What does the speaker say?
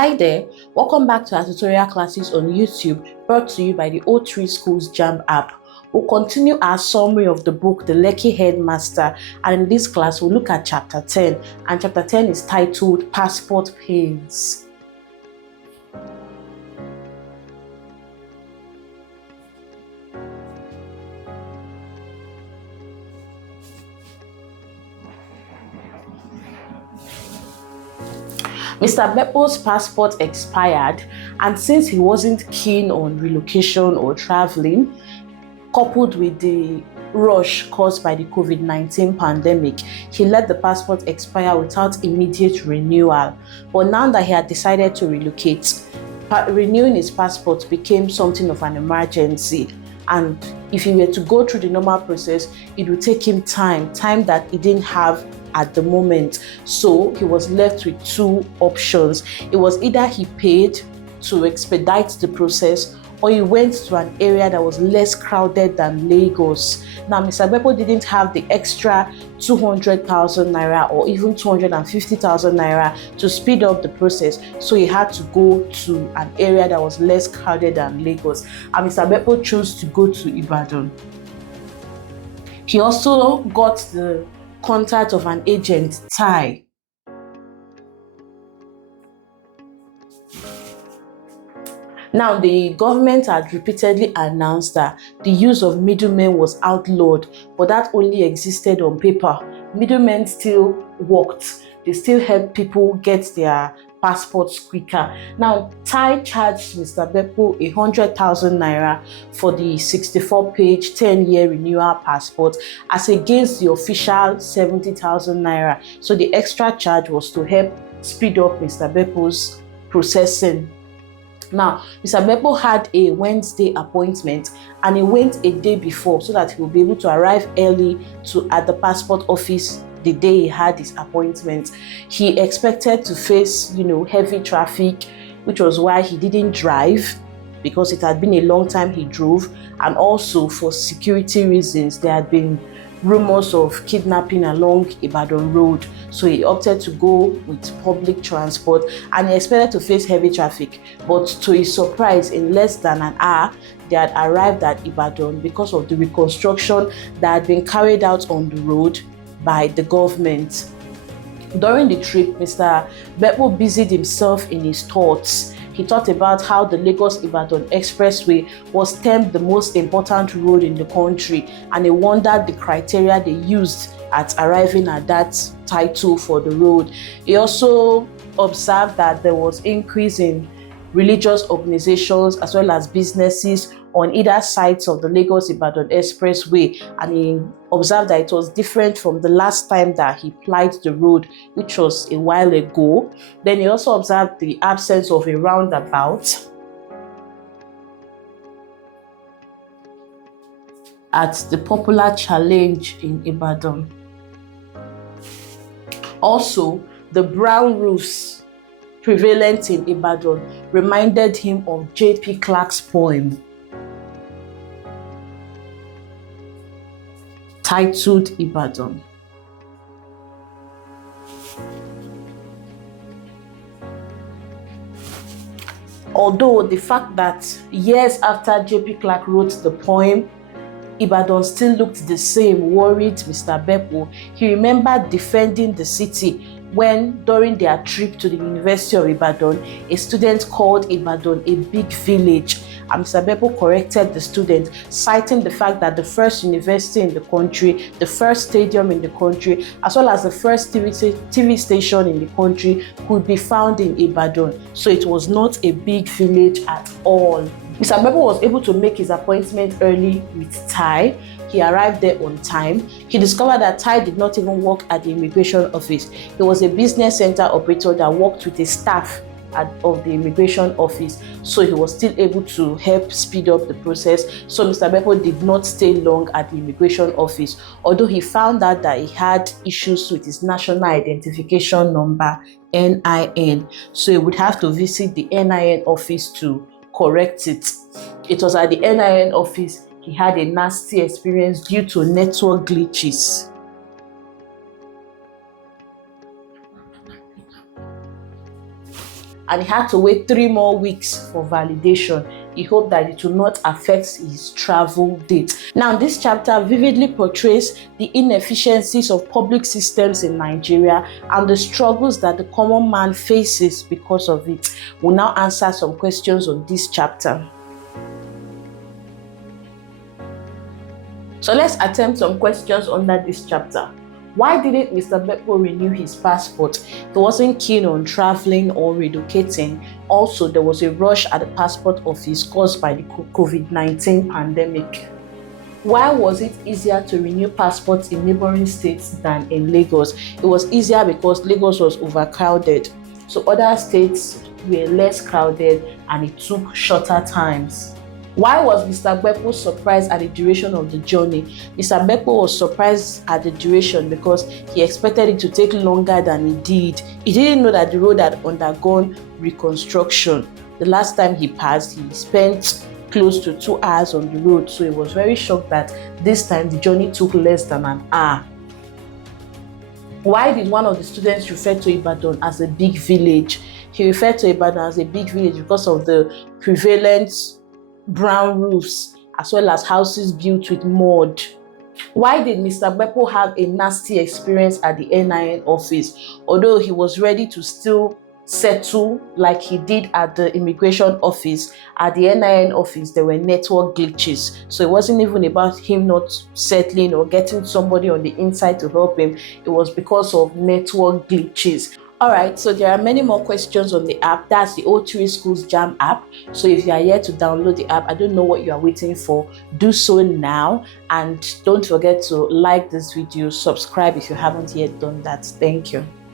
Hi there, welcome back to our tutorial classes on YouTube brought to you by the O3 Schools JAMB app. We'll continue our summary of the book, The Lekki Headmaster, and in this class we'll look at chapter 10, and chapter 10 is titled Passport Pains. Mr. Bepo's passport expired, and since he wasn't keen on relocation or traveling, coupled with the rush caused by the COVID-19 pandemic, he let the passport expire without immediate renewal. But now that he had decided to relocate, renewing his passport became something of an emergency. And if he were to go through the normal process, it would take him time that he didn't have at the moment. So he was left with two options. It was either he paid to expedite the process, or he went to an area that was less crowded than Lagos. Now, Mr. Bepo didn't have the extra 200,000 naira or even 250,000 naira to speed up the process, so he had to go to an area that was less crowded than Lagos. And Mr. Bepo chose to go to Ibadan. He also got the contact of an agent, Tai. Now, the government had repeatedly announced that the use of middlemen was outlawed, but that only existed on paper. Middlemen still worked. They still helped people get their passports quicker. Now, Tai charged Mr. Bepo 100,000 naira for the 64-page 10-year renewal passport as against the official 70,000 naira. So the extra charge was to help speed up Mr. Bepo's processing. Now, Mr. Bepo had a Wednesday appointment and he went a day before so that he would be able to arrive early at the passport office the day he had his appointment. He expected to face, heavy traffic, which was why he didn't drive, because it had been a long time he drove, and also for security reasons. There had been rumors of kidnapping along Ibadan Road, so he opted to go with public transport, and he expected to face heavy traffic. But to his surprise, in less than an hour, they had arrived at Ibadan because of the reconstruction that had been carried out on the road by the government. During the trip, Mr. Bepo busied himself in his thoughts. He thought about how the Lagos-Ibadan Expressway was termed the most important road in the country, and he wondered the criteria they used at arriving at that title for the road. He also observed that there was increase in religious organizations as well as businesses on either sides of the Lagos-Ibadan Expressway, and he observed that it was different from the last time that he plied the road, which was a while ago. Then he also observed the absence of a roundabout at the popular Challenge in Ibadan. Also, the brown roofs prevalent in Ibadan reminded him of J.P. Clark's poem titled Ibadan. Although the fact that years after J.P. Clark wrote the poem, Ibadan still looked the same worried Mr. Bepo. He remembered defending the city when, during their trip to the University of Ibadan, a student called Ibadan a big village, and Mr. Bepo corrected the student, citing the fact that the first university in the country, the first stadium in the country, as well as the first TV station in the country could be found in Ibadan. So it was not a big village at all. Mr. Bepo was able to make his appointment early with Tai. He arrived there on time. He discovered that Tai did not even work at the immigration office. He was a business center operator that worked with the staff of the immigration office, so he was still able to help speed up the process. So Mr. Bepo did not stay long at the immigration office, although he found out that he had issues with his national identification number, NIN, so he would have to visit the NIN office to correct it. It was at the NIN office he had a nasty experience due to network glitches. and he had to wait 3 more weeks for validation. He hoped that it would not affect his travel date. Now, this chapter vividly portrays the inefficiencies of public systems in Nigeria and the struggles that the common man faces because of it. We'll now answer some questions on this chapter. So let's attempt some questions under this chapter. Why didn't Mr. Bepo renew his passport? He wasn't keen on traveling or relocating. Also, there was a rush at the passport office caused by the COVID-19 pandemic. Why was it easier to renew passports in neighboring states than in Lagos? It was easier because Lagos was overcrowded. So other states were less crowded and it took shorter times. Why was Mr. Bepo surprised at the duration of the journey? Mr. Bepo was surprised at the duration because he expected it to take longer than it did. He didn't know that the road had undergone reconstruction. The last time he passed, he spent close to 2 hours on the road, so he was very shocked that this time the journey took less than an hour. Why did one of the students refer to Ibadan as a big village? He referred to Ibadan as a big village because of the prevalent brown roofs as well as houses built with mud. Why did Mr. Bepo have a nasty experience at the NIN office? Although he was ready to still settle like he did at the immigration office, at the NIN office there were network glitches. So it wasn't even about him not settling or getting somebody on the inside to help him. It was because of network glitches. Alright, so there are many more questions on the app. That's the O3 Schools JAMB app. So if you are yet to download the app, I don't know what you are waiting for. Do so now, and don't forget to like this video, subscribe if you haven't yet done that. Thank you.